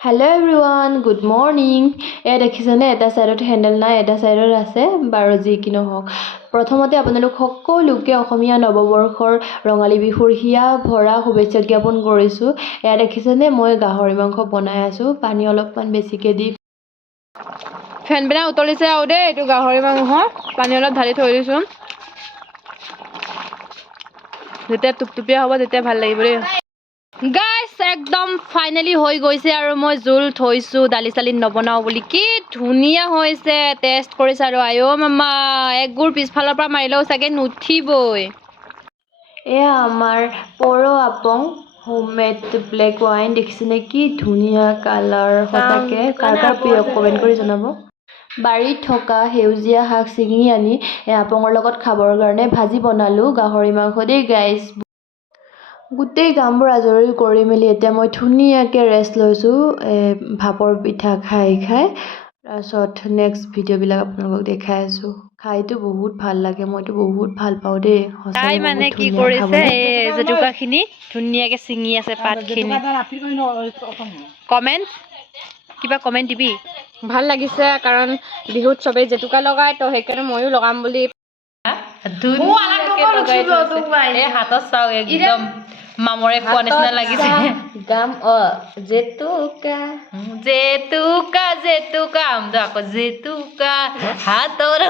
Hello' everyone good morning. এয়া দেখিছেনে এটা ছাইডত হেণ্ডেল নাই, এটা ছাইডত আছে। বাৰু যি কি নহওক, প্ৰথমতে আপোনালোক সকলোকে অসমীয়া নৱবৰ্ষৰ ৰঙালী বিহুৰ হিয়া ভৰা শুভেচ্ছা জ্ঞাপন কৰিছোঁ। এয়া দেখিছেনে মই গাহৰি মাংস বনাই আছোঁ, পানী অলপমান বেছিকৈ দি। ফেন পিনে উতলিছে আৰু দেই, এইটো গাহৰি মাংস পানী অলপ ঢালি থৈ দিছোঁ। যেতিয়া টুপটুপীয়া হ'ব তেতিয়া ভাল লাগিব দেই। গাইছ একদম ফাইনেলি হৈ গৈছে আৰু মই জোল থৈছোঁ দালি চালি নবনাওঁ বুলি। কি ধুনীয়া হৈছে, টেষ্ট কৰিছে আৰু আইঅ' মামা একগুৰ পিছফালৰ পৰা মাৰিলেও চাগে নুঠিবই। এয়া আমাৰ পৰ আপং হোমমেড ব্লেক ৱাইন, দেখিছেনে কি ধুনীয়া কালাৰ। সঁচাকৈ কাৰ কাৰ প্ৰিয় কমেণ্ট কৰি জনাব। বাৰীত থকা সেউজীয়া শাক ছিঙি আনি আপঙৰ লগত খাবৰ কাৰণে ভাজি বনালোঁ গাহৰি মাংস দেই গাইছ। গোটেই কামবোৰ আজৰি কৰি মেলি এতিয়া মই ধুনীয়াকৈ ৰেষ্ট লৈছোঁ ভাপৰ পিঠা খাই খাই। তাৰপিছত নেক্সট ভিডিঅ'বিলাক আপোনালোকক দেখাই আছোঁ। খাইতো বহুত ভাল লাগে, মইতো বহুত ভাল পাওঁ দেই। তাই মানে কি কৰিছে, এই জেতুকাখিনি ধুনীয়াকৈ ছিঙি আছে পাতখিনি। কমেণ্ট কিবা কমেণ্ট দিবি। ভাল লাগিছে কাৰণ বিহুত চবেই জেতুকা লগাই, তো সেইকাৰণে ময়ো লগাম বুলি হাতত চাওঁ একদম মামৰে খোৱা নিচিনা লাগিছে। গাম জেতুকা জেতুকা জেতুকা আকৌ জেতুকা হাতৰ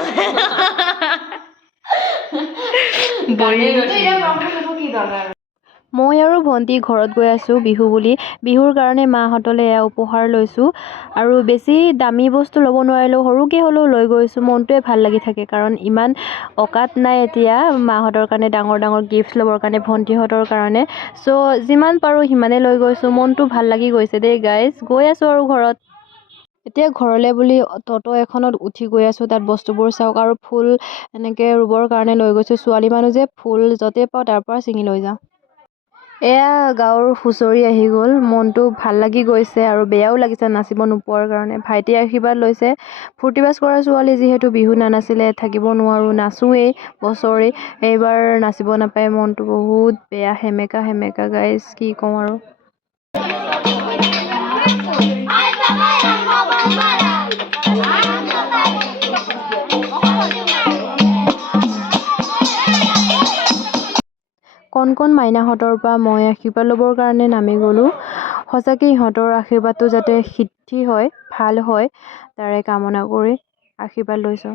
মই আৰু ভণ্টি ঘৰত গৈ আছোঁ বিহু বুলি। বিহুৰ কাৰণে মাহঁতলৈ এয়া উপহাৰ লৈছোঁ আৰু বেছি দামী বস্তু ল'ব নোৱাৰিলেও সৰুকৈ হ'লেও লৈ গৈছোঁ। মনটোৱে ভাল লাগি থাকে কাৰণ ইমান অকাত নাই এতিয়া মাহঁতৰ কাৰণে ডাঙৰ ডাঙৰ গিফ্ট ল'বৰ কাৰণে, ভণ্টিহঁতৰ কাৰণে। চ' যিমান পাৰোঁ সিমানেই লৈ গৈছোঁ। মনটো ভাল লাগি গৈছে দেই গাইজ। গৈ আছোঁ আৰু ঘৰত। এতিয়া ঘৰলৈ বুলি ট'টো এখনত উঠি গৈ আছোঁ। তাত বস্তুবোৰ চাওক আৰু ফুল এনেকৈ ৰুবৰ কাৰণে লৈ গৈছোঁ। ছোৱালী মানুহ যে ফুল য'তে পাওঁ তাৰ পৰা ছিঙি লৈ যাওঁ। এয়া গাঁৱৰ হুঁচৰি আহি গ'ল, মনটো ভাল লাগি গৈছে আৰু বেয়াও লাগিছে নাচিব নোপোৱাৰ কাৰণে। ভাইটিয়ে আশীৰ্বাদ লৈছে। ফূৰ্তি বাজ কৰা ছোৱালী যিহেতু বিহু নানাচিলে থাকিব নোৱাৰোঁ, নাচোৱেই বছৰি। এইবাৰ নাচিব নাপায় মনটো বহুত বেয়া, সেমেকা সেমেকা গাইজ, কি কওঁ আৰু। কণ কণ মাইনাহঁতৰ পৰা মই আশীৰ্বাদ ল'বৰ কাৰণে নামি গ'লোঁ। সঁচাকৈ ইহঁতৰ আশীৰ্বাদটো যাতে সিদ্ধি হয়, ভাল হয়, তাৰে কামনা কৰি আশীৰ্বাদ লৈছোঁ।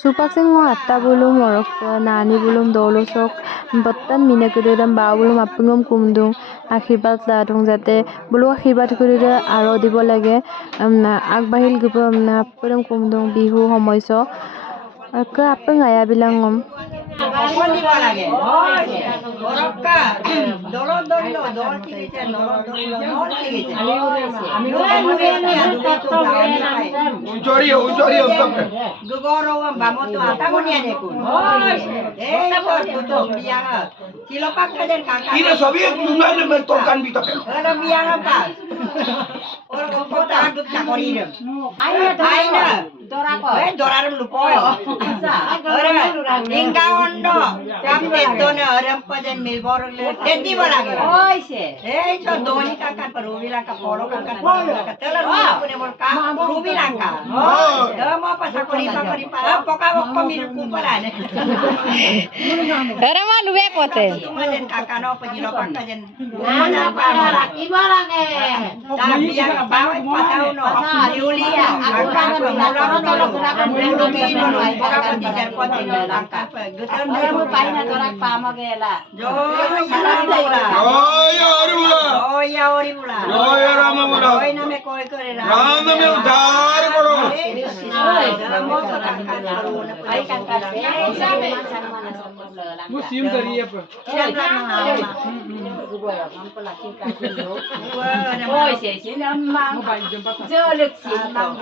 Supaksing mo atta bulum orok nani bulum dolusok bottan minakudam ba bulum apungum kumdung আশীৰ্বাদ লাডুং যাতে বোলো আশীৰ্বাদ কৰিলে আৰু দিব লাগে আগবাঢ়িল গব আপদম কুমদং বিহু সমস্য আপং আয়া বিলাঙম Musim dari apa? Ôi, xẻ xẻ lắm mang. Giờ được xỉn bằng